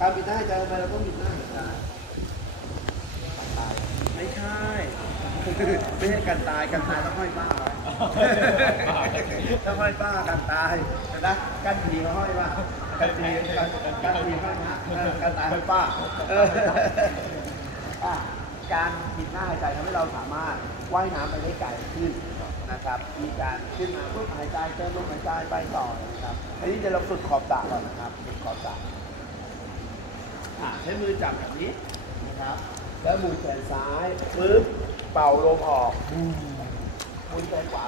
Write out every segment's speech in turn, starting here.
การบิดหน้าหายใจทำไมเราต้องบิดหน้าหายใจไม่ใช่ ไม่ใช่การตายการตายต้องห้อยป้าไว้ต้องห้อยป้าการตายนไหมการผีเขาห้อยป้าการผีการการผีห้อยป้าการตายห้อยป้าการบิดหน้าหายใจทำให้เราสามารถว่ายน้ำไปได้ไกลขึ้นนะครับมีการขึ้นมาเพื่อหายใจเติมลมหายใจไปต่อนะครับอันนี้เดี๋ยวเราฝึกขอบสระก่อนนะครับฝึกขอบสระ อะใช้มือจับแบบนี้นะครับ แล้วหมุนแขนซ้ายปึ๊บเป่าลมออกบูมหมุนแขนขวา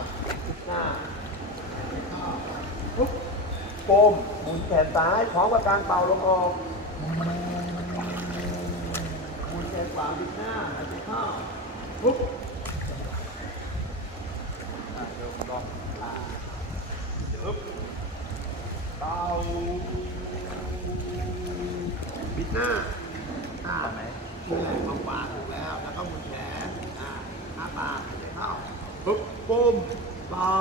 ทิศหน้าปุ๊บโกมหมุนแขนซ้ายพร้อมกับการเป่าลมออกหมุนแขนขวาทิศหน้าหายใจเข้าปุ๊บอะเดี๋ยวลองอะปึ๊บเป่า บิดหน้า อ่าไหมถูกแล้วขวาถูกแล้ว แล้วก็หมุนแขน อ่าอ้าปากหายใจเข้าปุ๊บปุ้มเบา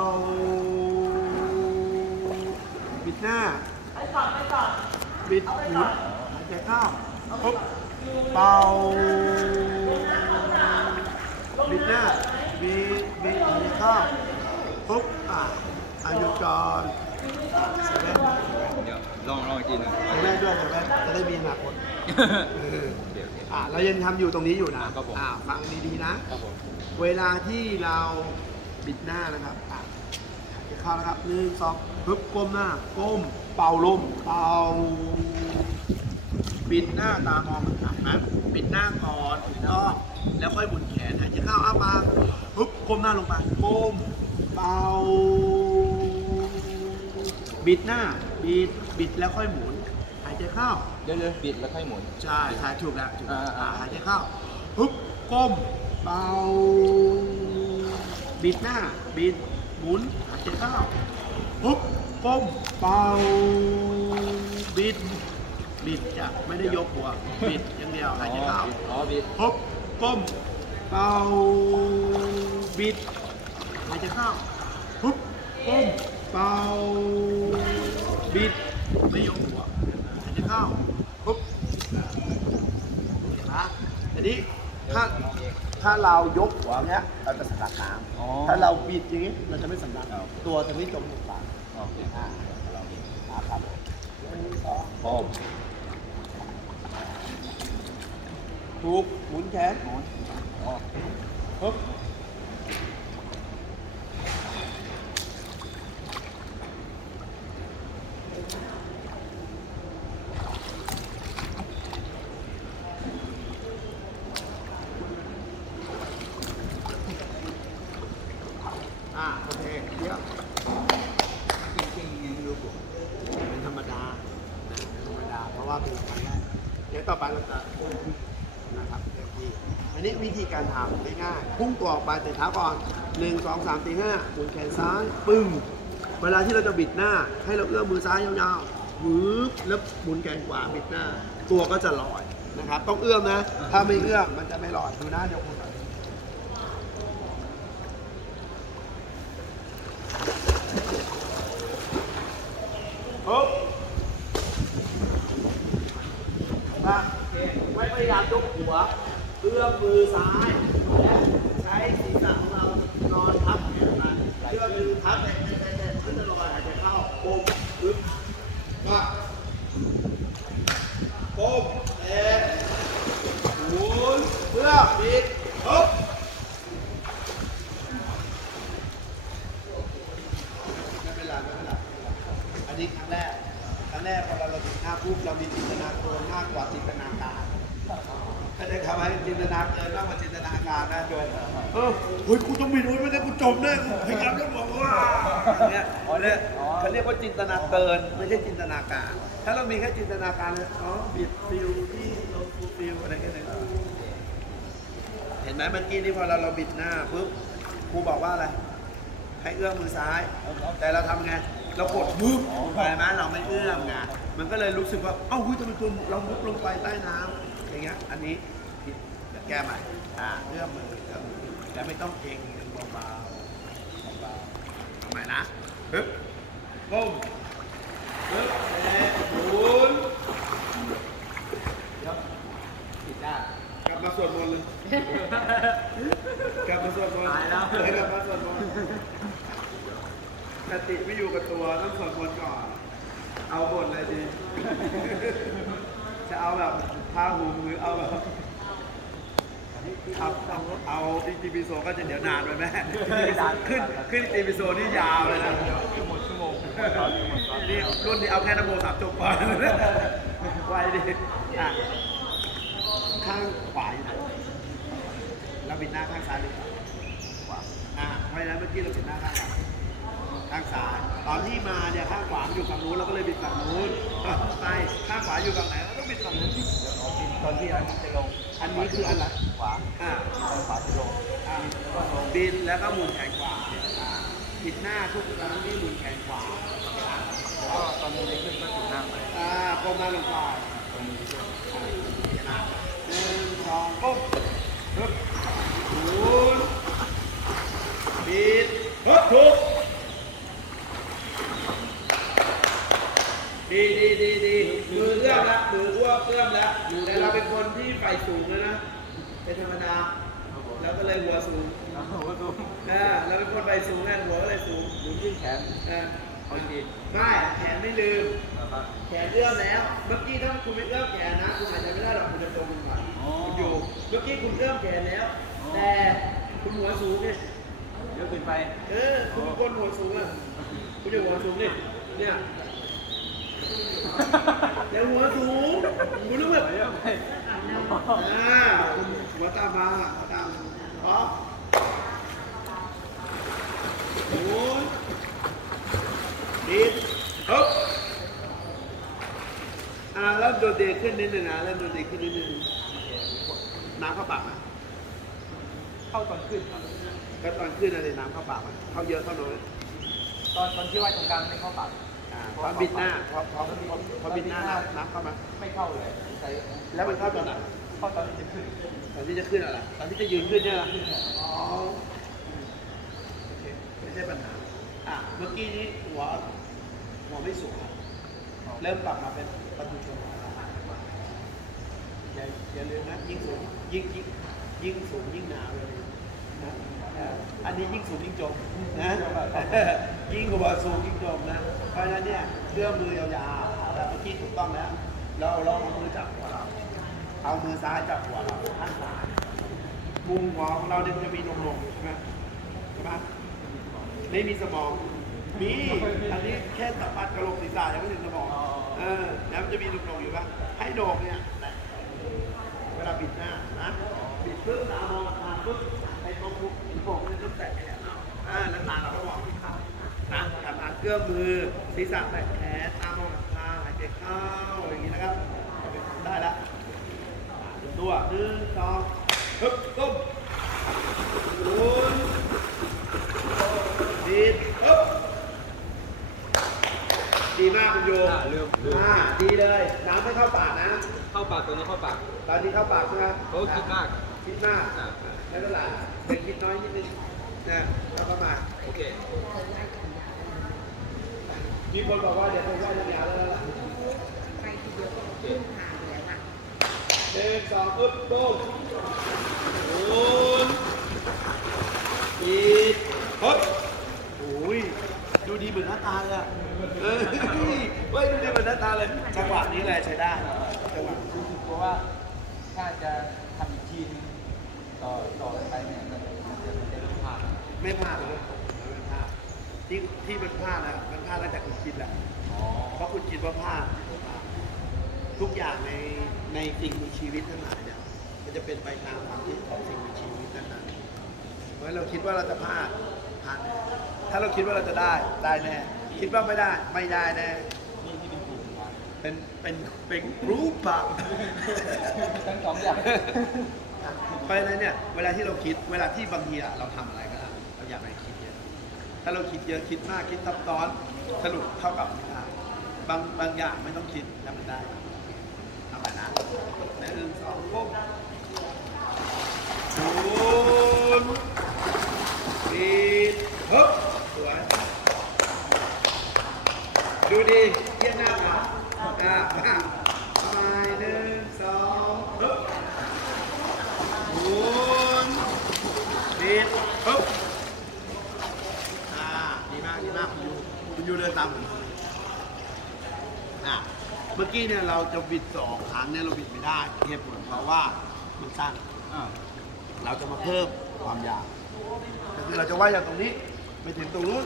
บิดหน้า ไปก่อน ไปก่อน บิดหมุนหายใจเข้าปุ๊บเบาบิดหน้าบิดบิดหายใจเข้าปุ๊บอ่าอายุก่อนอ่าเสร็จแล้วเดี๋ยวลองลองอีกทีหนึงใส่แว่นด้วยใส่แว่นจะได้มีอนาคตเดี๋ยว อ่าเรายังทำอยู่ตรงนี้อยู่นะครับผม อ่าฟังดีๆนะ ครับผมเวลาที่เราบิดหน้านะครับอะจะเข้านะครับหนึ่งสองปึ๊บก้มหน้า ก้ม เป่าลมเป่าปิดหน้าตามองมันครับนะปิดหน้าก่อนถูกต้องแล้วค่อยหมุนแขนหายใจเข้าอ้าปากปึ๊บก้มหน้าลงไปก้มเป่าบิดหน้าบิดบิดแล้วค่อยหมุนหายใจเข้าเดี๋ยวเดี๋ยวบิดแล้วค่อยหมุน ใช่ถ่ายถูกแล้วถูกแล้วอ่าอ่า อ่าหายใจเข้าปึ๊บก้มเบาบิดหน้าบิดหมุนหายใจเข้าปึ๊บ ก้มเบาบิด บิดจะไม่ได้ยกหัว บิดอย่างเดียวหายใจเข้าอ๋อบิดปึ๊บก้มเบาบิดหายใจเข้าปึ๊บก้มเบาบิดไม่ยกหัวหายใจเข้าปึ๊บเห็นไหมทีนี้ถ้าถ้าเรายกหัวเนี้ยเราจะสำลักน้อ๋อำถ้าเราบิดอย่างนี้เราจะไม่สำลักตัวจะไม่จมลงไป โอเคอ่าเราบิดนะครับหนึ่งสองพร้อมถูกหมุนแขนอ๋อปึ๊บอ่าโอเคเยี่ยม จริงๆยังไม่รู้ผม เป็นธรรมดานะเป็นธรรมดา เพราะว่าเป็นเดี๋ยวต่อไปเราจะพุ่งนะครับเต็มที่อันนี้วิธีการทำง่ายๆพุ่งตัวออกไปแต่เท้าก่อนหนึ่งสองสามสี่ห้าหมุนแขนซ้ายปึ้งเวลาที่เราจะบิดหน้า ให้เราเอื้อมมือซ้ายยาวๆวืบแล้วหมุนแขนขวาบิดหน้า ตัวก็จะลอยนะครับ ต้องเอื้อมนะ ถ้าไม่เอื้อมมันจะไม่ลอยดูหน้าเดี๋ยวคุณหน่อยปึ๊บ นะไม่ พยายามยกหัวเอื้อมมือซ้ายและใช้ศีรษะของเรานอนทับแขนมาเชื่อมือทับแต่แต่แต่ขึ้นลอยหายใจเข้าปุ๊บปึ๊บมาปุ๊บเตะหมุนเพื่อบิดปุ๊บไม่เป็นไรไม่เป็นไรอันนี้ครั้งแรกครั้งแรกพอเราเราถึงหน้าปุ๊บเรามีจินตนาการมากกว่าจินตนาการ ถ้าจะทำให้จินตนาเกินมากกว่าจินตนาการนะโยมเออเฮ้ยกูต้องบินโอ้ไม่ได้กูจมแน่กูพยายามแล้วบอกว่าอย่างเนี่ยเขาเรียกเขาเรียกว่าจินตนาเกินไม่ใช่จินตนาการ ถ้าเรามีแค่จินตนาการเนี่ยอ๋อบิดฟิวที่ลงฟิวอะไรแค่นั้นเห็นไหมเมื่อกี้นี่พอเราเราบิดหน้าปุ๊บครูบอกว่าอะไรให้เอื้อมมือซ้าย แต่เราทำไงเรากดมุบไปไหมเราไม่เอื้อมไงมันก็เลยรู้สึกว่าเอ้าหุ้ยทำไมตัวเรามุบลงไปใต้น้ำ อย่างเงี้ยอันนี้ผิดจะแก้ใหม่อ่าเรื่อมมือเอื้อมมือแล้วไม่ต้องเก่งเบาๆเบาๆทำใหม่นะฮึบก้มฮึบแหะหมุนเดี๋ยผิดด้านกลับมาสวดมนต์เลยกลับมาสวดมนต์ตายแล้วกลับมาสวดมนต์สติไม่อยู่กับตัวต้องสวดมนต์ก่อน เอาบทเลยรดี จะเอาแบบพาหุงหรือเอาแบบเอาเอาเอาอีทีพีโซก็จะเดี๋ยวนานไปแม่ขึ้นขึ้นอีทีพีโซนี่ยาวเลยนะหมดชั่วโมงนี่รุ่นนี้เอาแค่นโมสามจบก่อนไวดิอะข้างขวาอยู่ไหนเราบิดหน้าข้างซ้ายหรือขวาอะเพราะฉะนั้นเมื่อกี้เราบิดหน้าข้างซ้ายข้างซ้ายตอนที่มาเนี่ยข้างขวาอยู่ฝั่งนู้นเราก็เลยบิดฝั่งนู้นไปข้างขวาอยู่ฝั่งไหน เราต้องบิดฝั่งนั้นที่ตอนที่อันจะลง อันนี้คืออันละขวาอะตอนขวาจะลงอะบินแล้วก็หมุนแขนขวาอะบิดหน้าทุกครั้งที่หมุนแขนขวาก็ตอนนี้ขึ้นก็ถึงหน้าไปอ่าก้มหน้าลงไปตรงนี้ขึ้นหนึ่งสองก้มฮึบหมุนบิดฮึบถูกดีดีดีดีมือเอื้อมแล้วมืออ้วก เอื้อมแล้วแต่เราเป็นคนที่ไฟสูงเลยนะเป็นธรรมดาแล้วก็เลยหัวสูงแล้วก็ดูเออเราเป็นคนไฟสูงไงหัวก็เลยสูงดูยื่นแขนเออโอเคไม่แขนไม่ลืมนะครับแขนเอื้อมแล้ว เมื่อกี้ถ้าคุณไม่เอื้อมแขนนะคุณอาจจะไม่ได้หรอกคุณจะตรงก่อนคุณอยู่ เมื่อกี้คุณเอื้อมแขนแล้ว แต่คุณหัวสูงเนี่ยเยอะขึ้นไป เออ คุณเป็นคนหัวสูงอะ คุณอยู่หัวสูงนี่เนี่ย แล้วหัวสูงคุณรู้ไหมเยอะไปอ่าหัวตามมาหัวตามพร้อมหมุนดิดฮึบอ่าเริ่มโดดเด่นขึ้นนิดนึงนะเริ่มโดดเด่นขึ้นนิดนึงน้ำเข้าปากอะเข้าตอนขึ้นครับก็ตอนขึ้นอะไรน้ำเข้าปากอะเข้าเยอะเข้าน้อยตอนตอนที่ว่าตรงกลางไม่เข้าปาก อ่าพอบิดหน้าพอพอพอพอบิดหน้าน้ำเข้ามา ไม่เข้าเลยใช้แล้วมันเข้าตอนไหนเข้าตอนที่จะขึ้นตอนที่จะขึ้นอะไรตอนที่จะยืนขึ้นเนี่ยนะอ๋อโอเคไม่ใช่ปัญหาอะเมื่อกี้นี้หัวหัวไม่สูงอะเริ่มปรับมาเป็นประตูชนอย่าอย่าลืมนะยิ่งสูงยิ่งยิ่งยิ่งสูงยิ่งหนาวเลยนะเอันนี้ยิ่งสูงยิ่งจมนะยิ่งหัวสูงยิ่งจมนะ เพราะฉะนั้นเนี่ยเชื่อมมือยาวๆแต่เมื่อกี้ถูกต้องแล้ว เราลองเอามือจับหัวเราเอามือซ้ายจับหัวเราข้างซ้ายมุมหัวของเราเนี่ยมันจะมีลงๆใช่ไหมใช่ไหมไม่มีสมองมีอันนี้แค่สัมผัสกระโหลกศีรษะยังไม่ถึงสมองเออแล้วมันจะมีลงๆอยู่ปะให้หนกเนี่ยเวลาบิดหน้านะบิดปึ๊บตามองตาปึ๊บไอ้ตรงมุก โหนกเนี่ยต้องแตะแขนเราอ่าแล้วตาเราก็มองที่ขานะทำอาเกื้อมมือศีรษะแตะแขนตามองตาหายใจเข้าอย่างนี้นะครับได้ล้วตัวหนึ่งสองฮึบก้มหมุนดีดฮึบดีมากคุณโยอ่าลืมลืม อ่าดีเลยน้ำไม่เข้าปากนะ เข้าปากตัวนี้เข้าปากตอนนี้เข้าปากใช่ไหม เขาคิดมาก คิดมากแล้วก็หลานเด็กคิดน้อยนิดนึงนะแล้วก็มาโอเคมีคนบอกว่าเดี๋ยวไปไหว้ยาวแล้วล่ะไปทีเดียวก็ครึ่งทางแล้วอะหนึ่งสองอึ๊บก้มหมุนดีดฮึบโอ้ยดูดีเหมือนหน้าตาเลยอะเฮ้ยเฮ้ยดูดีเหมือนหน้าตาเลยจังหวะนี้เลยใช้ได้จังหวะรู้สึกลัวว่าถ้าจะทำอีกทีนึง ต่อต่อไปเนี่ยมันจะมันจะเป็นพลาดไม่พลาดเลยไม่พลาดที่ที่มันพลาดนะมันพลาดตั้งแต่คุณคิดแหละอ๋อเพราะคุณคิดว่าพลาดทุกอย่างในในสิ่งมีชีวิตทั้งหลายเนี่ยมันจะเป็นไปตามความคิดของสิ่งมีชีวิตนั้นๆเพราะฉะนั้นเราคิดว่าเราจะพลาดพลาดแน่ถ้าเราคิดว่าเราจะได้ได้แน่คิดว่าไม่ได้ไม่ได้แน่นี่ที่เป็นกลุ่มมาเป็นเป็นเป็นรูปแบบทั้งสองอย่าง เพราะฉะนั้นเนี่ยเวลาที่เราคิดเวลาที่บางทีอะเราทำอะไรก็ได้เราอยากไปคิดเยอะถ้าเราคิดเยอะคิดมากคิดซับซ้อนสรุปเท่ากับไม่ได้บางบางอย่างไม่ต้องคิดทำมันได้ทำไปนะหนึ่งสองปุ๊บศูนย์ปิดฮึบสวยดูดีเยี่ยมหน้าค่ะอ่ามาทำไมหนึ่งสองฮึบ หมุน บิดปึ๊บอ่าดีมากดีมากคุณยูคุณยูเดินตามผมอะเมื่อกี้เนี่ยเราจะบิดสองครั้งเนี่ยเราบิดไม่ได้เหตุผลเพราะว่ามันสั้นอ่าเราจะมาเพิ่มความยาวก็คือเราจะว่ายจากตรงนี้ไปถึงตรงนู้น